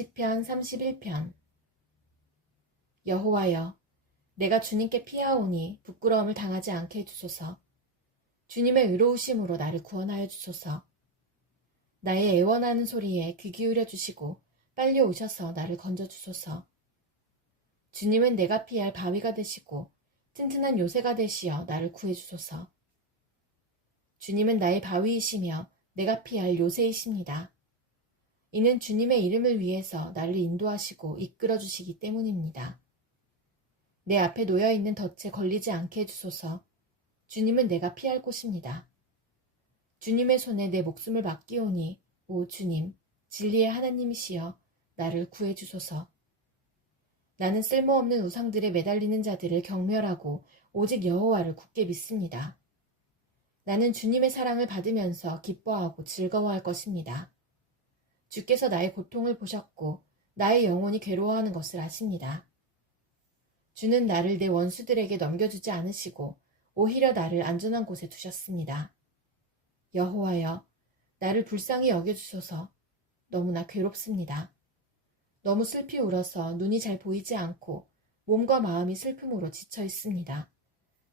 시편 31편. 여호와여, 내가 주님께 피하오니 부끄러움을 당하지 않게 해주소서. 주님의 의로우심으로 나를 구원하여 주소서. 나의 애원하는 소리에 귀 기울여 주시고 빨리 오셔서 나를 건져 주소서. 주님은 내가 피할 바위가 되시고 튼튼한 요새가 되시어 나를 구해 주소서. 주님은 나의 바위이시며 내가 피할 요새이십니다. 이는 주님의 이름을 위해서 나를 인도하시고 이끌어 주시기 때문입니다. 내 앞에 놓여있는 덫에 걸리지 않게 해주소서. 주님은 내가 피할 곳입니다. 주님의 손에 내 목숨을 맡기오니 오 주님, 진리의 하나님이시여 나를 구해주소서. 나는 쓸모없는 우상들에 매달리는 자들을 경멸하고 오직 여호와를 굳게 믿습니다. 나는 주님의 사랑을 받으면서 기뻐하고 즐거워할 것입니다. 주께서 나의 고통을 보셨고 나의 영혼이 괴로워하는 것을 아십니다. 주는 나를 내 원수들에게 넘겨주지 않으시고 오히려 나를 안전한 곳에 두셨습니다. 여호와여, 나를 불쌍히 여겨주소서. 너무나 괴롭습니다. 너무 슬피 울어서 눈이 잘 보이지 않고 몸과 마음이 슬픔으로 지쳐 있습니다.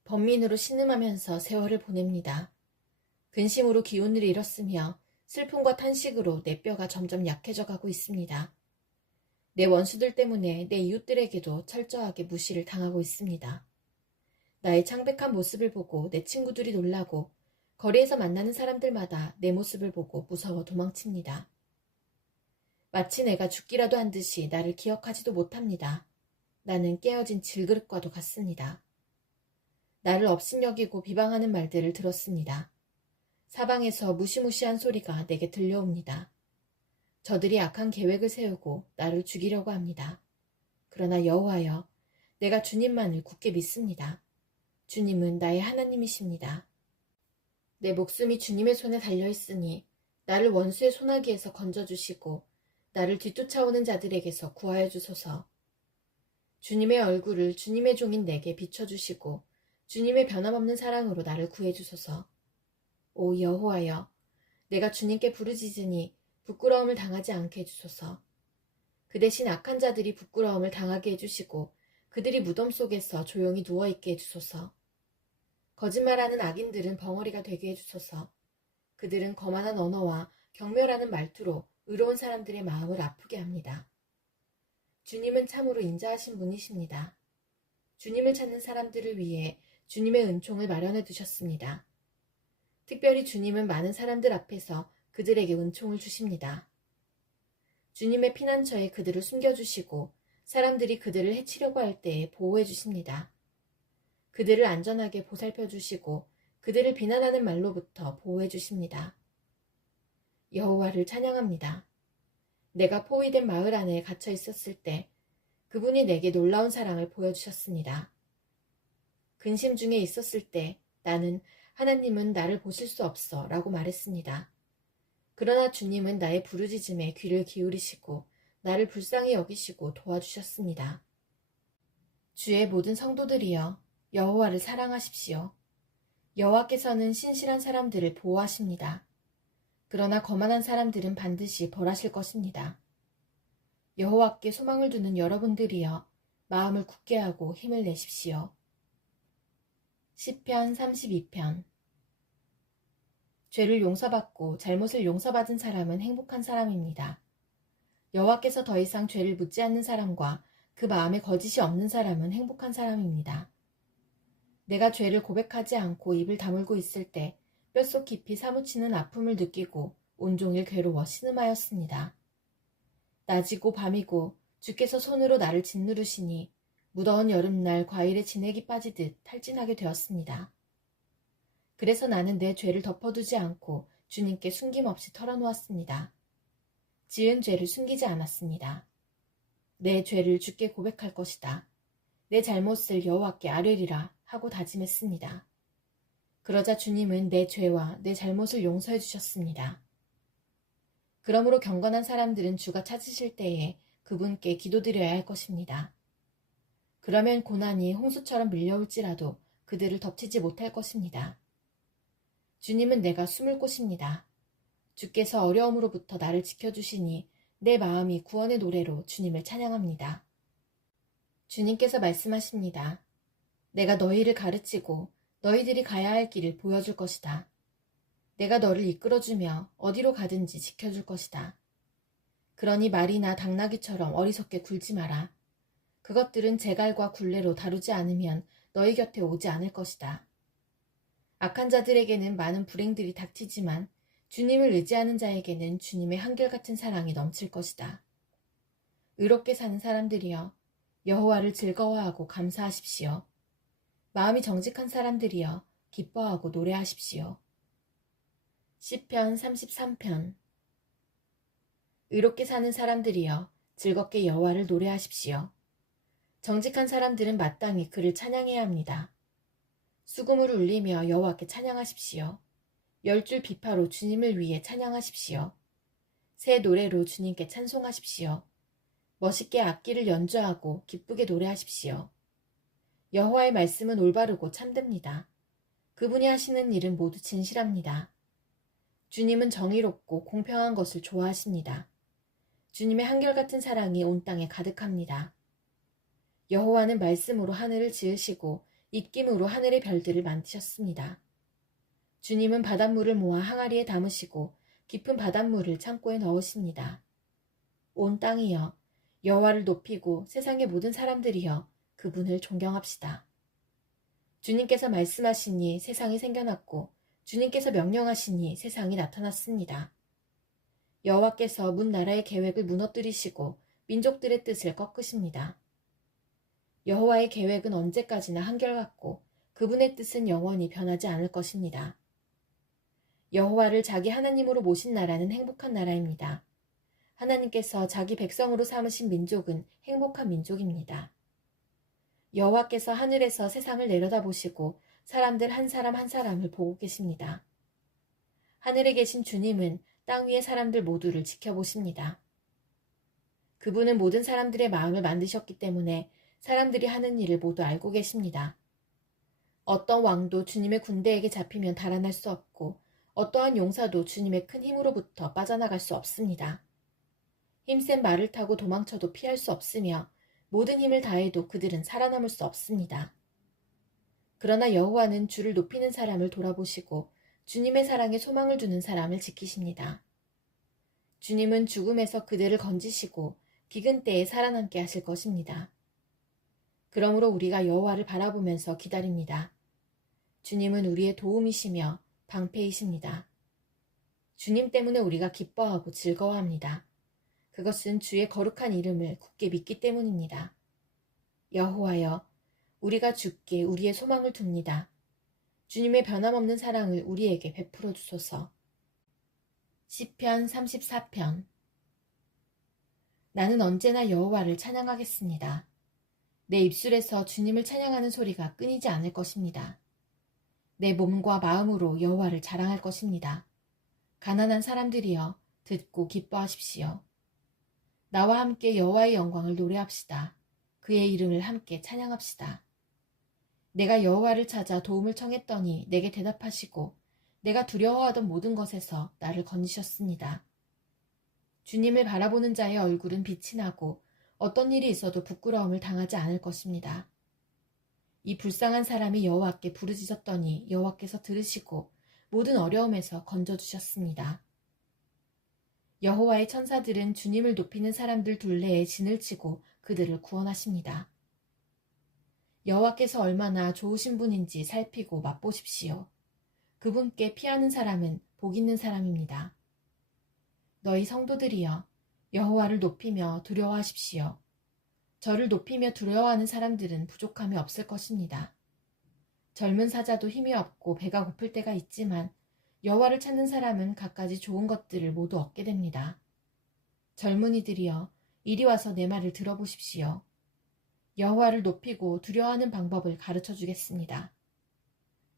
번민으로 신음하면서 세월을 보냅니다. 근심으로 기운을 잃었으며 슬픔과 탄식으로 내 뼈가 점점 약해져 가고 있습니다. 내 원수들 때문에 내 이웃들에게도 철저하게 무시를 당하고 있습니다. 나의 창백한 모습을 보고 내 친구들이 놀라고 거리에서 만나는 사람들마다 내 모습을 보고 무서워 도망칩니다. 마치 내가 죽기라도 한 듯이 나를 기억하지도 못합니다. 나는 깨어진 질그릇과도 같습니다. 나를 업신여기고 비방하는 말들을 들었습니다. 사방에서 무시무시한 소리가 내게 들려옵니다. 저들이 악한 계획을 세우고 나를 죽이려고 합니다. 그러나 여호와여, 내가 주님만을 굳게 믿습니다. 주님은 나의 하나님이십니다. 내 목숨이 주님의 손에 달려있으니 나를 원수의 소나기에서 건져주시고 나를 뒤쫓아오는 자들에게서 구하여 주소서. 주님의 얼굴을 주님의 종인 내게 비춰주시고 주님의 변함없는 사랑으로 나를 구해주소서. 오 여호와여, 내가 주님께 부르짖으니 부끄러움을 당하지 않게 해주소서. 그 대신 악한 자들이 부끄러움을 당하게 해주시고 그들이 무덤 속에서 조용히 누워있게 해주소서. 거짓말하는 악인들은 벙어리가 되게 해주소서. 그들은 거만한 언어와 경멸하는 말투로 의로운 사람들의 마음을 아프게 합니다. 주님은 참으로 인자하신 분이십니다. 주님을 찾는 사람들을 위해 주님의 은총을 마련해 두셨습니다. 특별히 주님은 많은 사람들 앞에서 그들에게 은총을 주십니다. 주님의 피난처에 그들을 숨겨주시고 사람들이 그들을 해치려고 할 때에 보호해 주십니다. 그들을 안전하게 보살펴 주시고 그들을 비난하는 말로부터 보호해 주십니다. 여호와를 찬양합니다. 내가 포위된 마을 안에 갇혀 있었을 때 그분이 내게 놀라운 사랑을 보여주셨습니다. 근심 중에 있었을 때 나는 하나님은 나를 보실 수 없어 라고 말했습니다. 그러나 주님은 나의 부르짖음에 귀를 기울이시고 나를 불쌍히 여기시고 도와주셨습니다. 주의 모든 성도들이여, 여호와를 사랑하십시오. 여호와께서는 신실한 사람들을 보호하십니다. 그러나 거만한 사람들은 반드시 벌하실 것입니다. 여호와께 소망을 두는 여러분들이여, 마음을 굳게 하고 힘을 내십시오. 시편 32편. 죄를 용서받고 잘못을 용서받은 사람은 행복한 사람입니다. 여호와께서 더 이상 죄를 묻지 않는 사람과 그 마음에 거짓이 없는 사람은 행복한 사람입니다. 내가 죄를 고백하지 않고 입을 다물고 있을 때 뼛속 깊이 사무치는 아픔을 느끼고 온종일 괴로워 신음하였습니다. 낮이고 밤이고 주께서 손으로 나를 짓누르시니 무더운 여름날 과일에 진액이 빠지듯 탈진하게 되었습니다. 그래서 나는 내 죄를 덮어두지 않고 주님께 숨김없이 털어놓았습니다. 지은 죄를 숨기지 않았습니다. 내 죄를 주께 고백할 것이다. 내 잘못을 여호와께 아뢰리라 하고 다짐했습니다. 그러자 주님은 내 죄와 내 잘못을 용서해 주셨습니다. 그러므로 경건한 사람들은 주가 찾으실 때에 그분께 기도드려야 할 것입니다. 그러면 고난이 홍수처럼 밀려올지라도 그들을 덮치지 못할 것입니다. 주님은 내가 숨을 곳입니다. 주께서 어려움으로부터 나를 지켜주시니 내 마음이 구원의 노래로 주님을 찬양합니다. 주님께서 말씀하십니다. 내가 너희를 가르치고 너희들이 가야 할 길을 보여줄 것이다. 내가 너를 이끌어주며 어디로 가든지 지켜줄 것이다. 그러니 말이나 당나귀처럼 어리석게 굴지 마라. 그것들은 재갈과 굴레로 다루지 않으면 너희 곁에 오지 않을 것이다. 악한 자들에게는 많은 불행들이 닥치지만 주님을 의지하는 자에게는 주님의 한결같은 사랑이 넘칠 것이다. 의롭게 사는 사람들이여, 여호와를 즐거워하고 감사하십시오. 마음이 정직한 사람들이여, 기뻐하고 노래하십시오. 시편 33편. 의롭게 사는 사람들이여, 즐겁게 여호와를 노래하십시오. 정직한 사람들은 마땅히 그를 찬양해야 합니다. 수금을 울리며 여호와께 찬양하십시오. 10줄 비파로 주님을 위해 찬양하십시오. 새 노래로 주님께 찬송하십시오. 멋있게 악기를 연주하고 기쁘게 노래하십시오. 여호와의 말씀은 올바르고 참됩니다. 그분이 하시는 일은 모두 진실합니다. 주님은 정의롭고 공평한 것을 좋아하십니다. 주님의 한결같은 사랑이 온 땅에 가득합니다. 여호와는 말씀으로 하늘을 지으시고 입김으로 하늘의 별들을 만드셨습니다. 주님은 바닷물을 모아 항아리에 담으시고 깊은 바닷물을 창고에 넣으십니다. 온 땅이여, 여호와를 높이고 세상의 모든 사람들이여 그분을 존경합시다. 주님께서 말씀하시니 세상이 생겨났고 주님께서 명령하시니 세상이 나타났습니다. 여호와께서 문 나라의 계획을 무너뜨리시고 민족들의 뜻을 꺾으십니다. 여호와의 계획은 언제까지나 한결같고 그분의 뜻은 영원히 변하지 않을 것입니다. 여호와를 자기 하나님으로 모신 나라는 행복한 나라입니다. 하나님께서 자기 백성으로 삼으신 민족은 행복한 민족입니다. 여호와께서 하늘에서 세상을 내려다보시고 사람들 한 사람 한 사람을 보고 계십니다. 하늘에 계신 주님은 땅 위의 사람들 모두를 지켜보십니다. 그분은 모든 사람들의 마음을 만드셨기 때문에 사람들이 하는 일을 모두 알고 계십니다. 어떤 왕도 주님의 군대에게 잡히면 달아날 수 없고 어떠한 용사도 주님의 큰 힘으로부터 빠져나갈 수 없습니다. 힘센 말을 타고 도망쳐도 피할 수 없으며 모든 힘을 다해도 그들은 살아남을 수 없습니다. 그러나 여호와는 주를 높이는 사람을 돌아보시고 주님의 사랑에 소망을 두는 사람을 지키십니다. 주님은 죽음에서 그들을 건지시고 기근 때에 살아남게 하실 것입니다. 그러므로 우리가 여호와를 바라보면서 기다립니다. 주님은 우리의 도움이시며 방패이십니다. 주님 때문에 우리가 기뻐하고 즐거워합니다. 그것은 주의 거룩한 이름을 굳게 믿기 때문입니다. 여호와여, 우리가 주께 우리의 소망을 둡니다. 주님의 변함없는 사랑을 우리에게 베풀어 주소서. 시편 34편. 나는 언제나 여호와를 찬양하겠습니다. 내 입술에서 주님을 찬양하는 소리가 끊이지 않을 것입니다. 내 몸과 마음으로 여호와를 자랑할 것입니다. 가난한 사람들이여, 듣고 기뻐하십시오. 나와 함께 여호와의 영광을 노래합시다. 그의 이름을 함께 찬양합시다. 내가 여호와를 찾아 도움을 청했더니 내게 대답하시고 내가 두려워하던 모든 것에서 나를 건지셨습니다. 주님을 바라보는 자의 얼굴은 빛이 나고 어떤 일이 있어도 부끄러움을 당하지 않을 것입니다. 이 불쌍한 사람이 여호와께 부르짖었더니 여호와께서 들으시고 모든 어려움에서 건져주셨습니다. 여호와의 천사들은 주님을 높이는 사람들 둘레에 진을 치고 그들을 구원하십니다. 여호와께서 얼마나 좋으신 분인지 살피고 맛보십시오. 그분께 피하는 사람은 복 있는 사람입니다. 너희 성도들이여, 여호와를 높이며 두려워하십시오. 저를 높이며 두려워하는 사람들은 부족함이 없을 것입니다. 젊은 사자도 힘이 없고 배가 고플 때가 있지만 여호와를 찾는 사람은 갖가지 좋은 것들을 모두 얻게 됩니다. 젊은이들이여, 이리 와서 내 말을 들어보십시오. 여호와를 높이고 두려워하는 방법을 가르쳐 주겠습니다.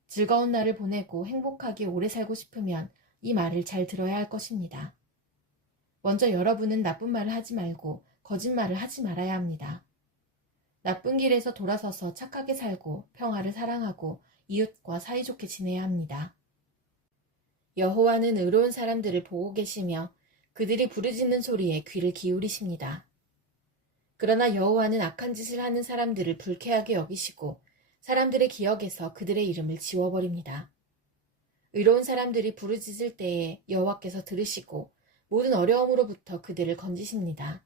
즐거운 날을 보내고 행복하게 오래 살고 싶으면 이 말을 잘 들어야 할 것입니다. 먼저 여러분은 나쁜 말을 하지 말고 거짓말을 하지 말아야 합니다. 나쁜 길에서 돌아서서 착하게 살고 평화를 사랑하고 이웃과 사이좋게 지내야 합니다. 여호와는 의로운 사람들을 보고 계시며 그들이 부르짖는 소리에 귀를 기울이십니다. 그러나 여호와는 악한 짓을 하는 사람들을 불쾌하게 여기시고 사람들의 기억에서 그들의 이름을 지워버립니다. 의로운 사람들이 부르짖을 때에 여호와께서 들으시고 모든 어려움으로부터 그들을 건지십니다.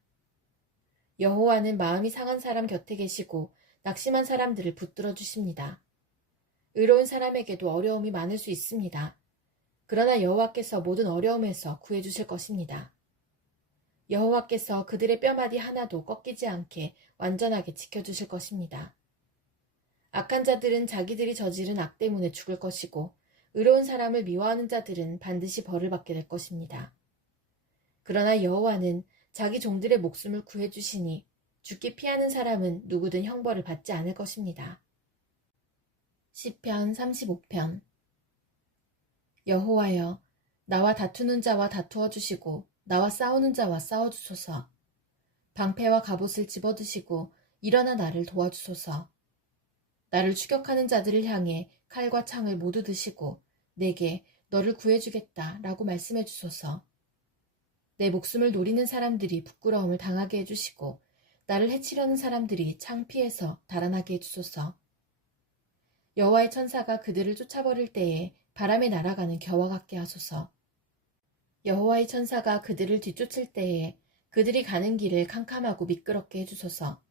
여호와는 마음이 상한 사람 곁에 계시고 낙심한 사람들을 붙들어 주십니다. 의로운 사람에게도 어려움이 많을 수 있습니다. 그러나 여호와께서 모든 어려움에서 구해주실 것입니다. 여호와께서 그들의 뼈마디 하나도 꺾이지 않게 완전하게 지켜주실 것입니다. 악한 자들은 자기들이 저지른 악 때문에 죽을 것이고 의로운 사람을 미워하는 자들은 반드시 벌을 받게 될 것입니다. 그러나 여호와는 자기 종들의 목숨을 구해주시니 죽기 피하는 사람은 누구든 형벌을 받지 않을 것입니다. 시편 35편. 여호와여, 나와 다투는 자와 다투어 주시고 나와 싸우는 자와 싸워 주소서. 방패와 갑옷을 집어드시고 일어나 나를 도와주소서. 나를 추격하는 자들을 향해 칼과 창을 모두 드시고 내게 너를 구해주겠다 라고 말씀해 주소서. 내 목숨을 노리는 사람들이 부끄러움을 당하게 해주시고 나를 해치려는 사람들이 창피해서 달아나게 해주소서. 여호와의 천사가 그들을 쫓아버릴 때에 바람에 날아가는 겨와 같게 하소서. 여호와의 천사가 그들을 뒤쫓을 때에 그들이 가는 길을 캄캄하고 미끄럽게 해주소서.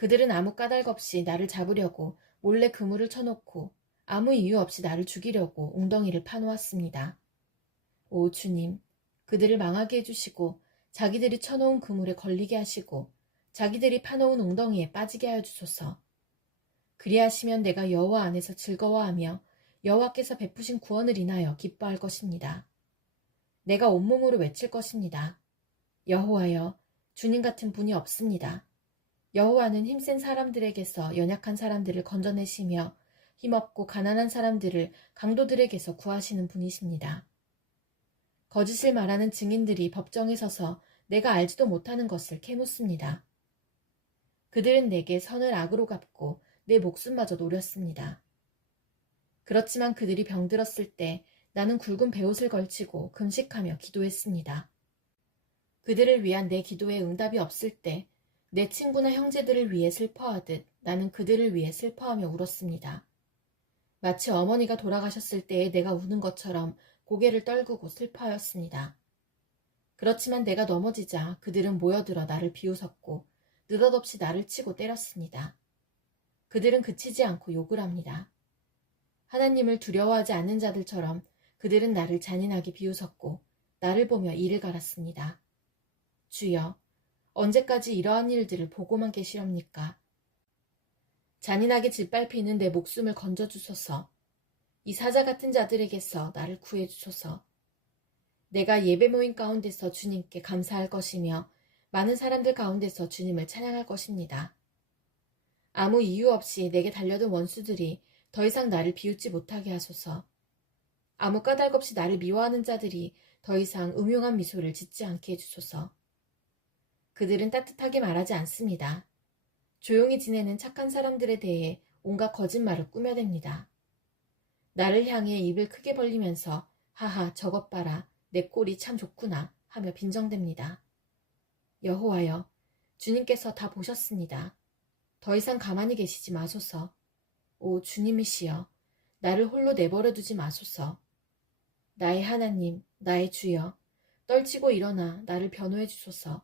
그들은 아무 까닭 없이 나를 잡으려고 몰래 그물을 쳐놓고 아무 이유 없이 나를 죽이려고 웅덩이를 파놓았습니다. 오 주님, 그들을 망하게 해주시고 자기들이 쳐놓은 그물에 걸리게 하시고 자기들이 파놓은 웅덩이에 빠지게 하여 주소서. 그리하시면 내가 여호와 안에서 즐거워하며 여호와께서 베푸신 구원을 인하여 기뻐할 것입니다. 내가 온몸으로 외칠 것입니다. 여호와여, 주님 같은 분이 없습니다. 여호와는 힘센 사람들에게서 연약한 사람들을 건져내시며 힘없고 가난한 사람들을 강도들에게서 구하시는 분이십니다. 거짓을 말하는 증인들이 법정에 서서 내가 알지도 못하는 것을 캐묻습니다. 그들은 내게 선을 악으로 갚고 내 목숨마저 노렸습니다. 그렇지만 그들이 병들었을 때 나는 굵은 베옷을 걸치고 금식하며 기도했습니다. 그들을 위한 내 기도에 응답이 없을 때 내 친구나 형제들을 위해 슬퍼하듯 나는 그들을 위해 슬퍼하며 울었습니다. 마치 어머니가 돌아가셨을 때에 내가 우는 것처럼 고개를 떨구고 슬퍼하였습니다. 그렇지만 내가 넘어지자 그들은 모여들어 나를 비웃었고 느닷없이 나를 치고 때렸습니다. 그들은 그치지 않고 욕을 합니다. 하나님을 두려워하지 않는 자들처럼 그들은 나를 잔인하게 비웃었고 나를 보며 이를 갈았습니다. 주여, 언제까지 이러한 일들을 보고만 계시렵니까? 잔인하게 짓밟히는 내 목숨을 건져주소서. 이 사자 같은 자들에게서 나를 구해주소서. 내가 예배 모임 가운데서 주님께 감사할 것이며 많은 사람들 가운데서 주님을 찬양할 것입니다. 아무 이유 없이 내게 달려든 원수들이 더 이상 나를 비웃지 못하게 하소서. 아무 까닭 없이 나를 미워하는 자들이 더 이상 음흉한 미소를 짓지 않게 해주소서. 그들은 따뜻하게 말하지 않습니다. 조용히 지내는 착한 사람들에 대해 온갖 거짓말을 꾸며댑니다. 나를 향해 입을 크게 벌리면서 하하 저것 봐라 내 꼴이 참 좋구나 하며 빈정댑니다. 여호와여, 주님께서 다 보셨습니다. 더 이상 가만히 계시지 마소서. 오 주님이시여, 나를 홀로 내버려 두지 마소서. 나의 하나님, 나의 주여, 떨치고 일어나 나를 변호해 주소서.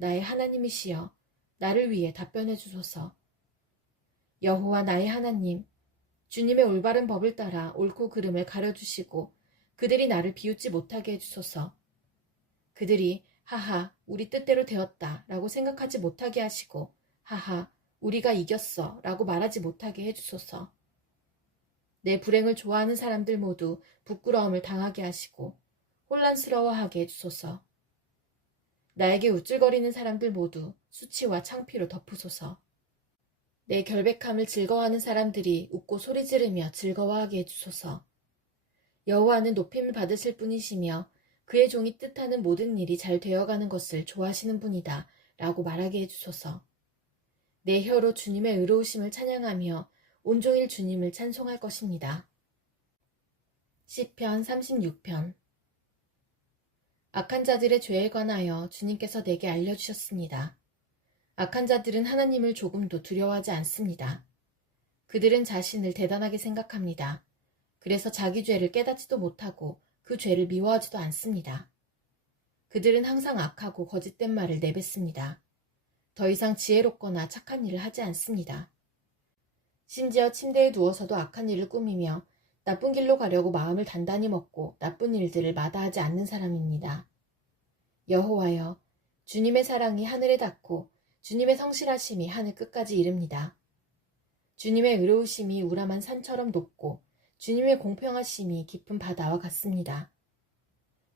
나의 하나님이시여, 나를 위해 답변해 주소서. 여호와 나의 하나님, 주님의 올바른 법을 따라 옳고 그름을 가려주시고 그들이 나를 비웃지 못하게 해주소서. 그들이 하하 우리 뜻대로 되었다 라고 생각하지 못하게 하시고 하하 우리가 이겼어 라고 말하지 못하게 해주소서. 내 불행을 좋아하는 사람들 모두 부끄러움을 당하게 하시고 혼란스러워하게 해주소서. 나에게 우쭐거리는 사람들 모두 수치와 창피로 덮으소서. 내 결백함을 즐거워하는 사람들이 웃고 소리 지르며 즐거워하게 해주소서. 여호와는 높임을 받으실 분이시며 그의 종이 뜻하는 모든 일이 잘 되어가는 것을 좋아하시는 분이다 라고 말하게 해주소서. 내 혀로 주님의 의로우심을 찬양하며 온종일 주님을 찬송할 것입니다. 시편 36편. 악한 자들의 죄에 관하여 주님께서 내게 알려주셨습니다. 악한 자들은 하나님을 조금도 두려워하지 않습니다. 그들은 자신을 대단하게 생각합니다. 그래서 자기 죄를 깨닫지도 못하고 그 죄를 미워하지도 않습니다. 그들은 항상 악하고 거짓된 말을 내뱉습니다. 더 이상 지혜롭거나 착한 일을 하지 않습니다. 심지어 침대에 누워서도 악한 일을 꾸미며 나쁜 길로 가려고 마음을 단단히 먹고 나쁜 일들을 마다하지 않는 사람입니다. 여호와여, 주님의 사랑이 하늘에 닿고 주님의 성실하심이 하늘 끝까지 이릅니다. 주님의 의로우심이 우람한 산처럼 높고 주님의 공평하심이 깊은 바다와 같습니다.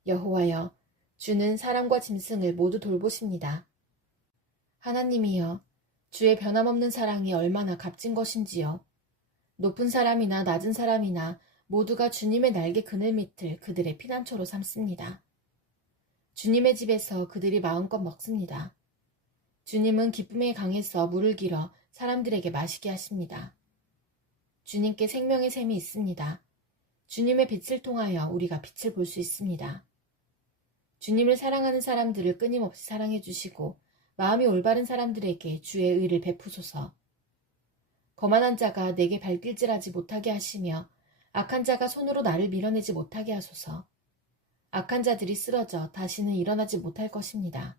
여호와여, 주는 사람과 짐승을 모두 돌보십니다. 하나님이여, 주의 변함없는 사랑이 얼마나 값진 것인지요. 높은 사람이나 낮은 사람이나 모두가 주님의 날개 그늘 밑을 그들의 피난처로 삼습니다. 주님의 집에서 그들이 마음껏 먹습니다. 주님은 기쁨의 강에서 물을 길어 사람들에게 마시게 하십니다. 주님께 생명의 샘이 있습니다. 주님의 빛을 통하여 우리가 빛을 볼 수 있습니다. 주님을 사랑하는 사람들을 끊임없이 사랑해 주시고 마음이 올바른 사람들에게 주의 의를 베푸소서. 거만한 자가 내게 발길질하지 못하게 하시며 악한 자가 손으로 나를 밀어내지 못하게 하소서. 악한 자들이 쓰러져 다시는 일어나지 못할 것입니다.